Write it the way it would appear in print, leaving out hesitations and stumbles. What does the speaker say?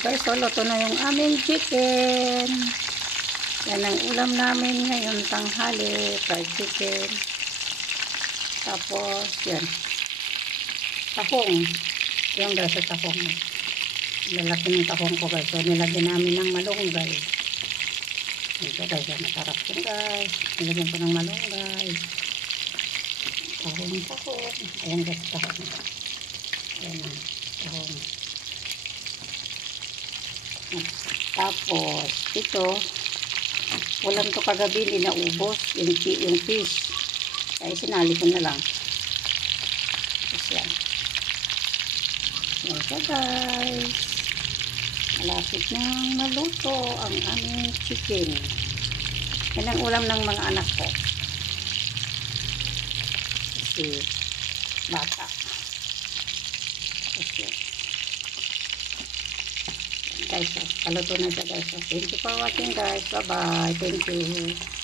Guys, so luto na yung aming chicken. Yan ang ulam namin ngayon tanghali, fried chicken. Tapos, yan. Tahong. Yan guys, sa tahong. Lalaki ng tahong ko guys. So, nilagyan namin ng malunggay. Ito guys, masarap yun guys. Nilagyan ko ng malunggay. Tahong. Ayan guys, tahong. Ayan, tahong. Tapos, ito, ulam to kagabi, hindi naubos. Yung fish. Kaya sinali ko na lang. Tapos yan. Yan siya guys. Malapit nang maluto ang aming chicken. Yan ang ulam ng mga anak ko. Kasi bata. Tapos yan. Guys, paluto na siya guys. Thank you for watching guys. Bye bye. Thank you.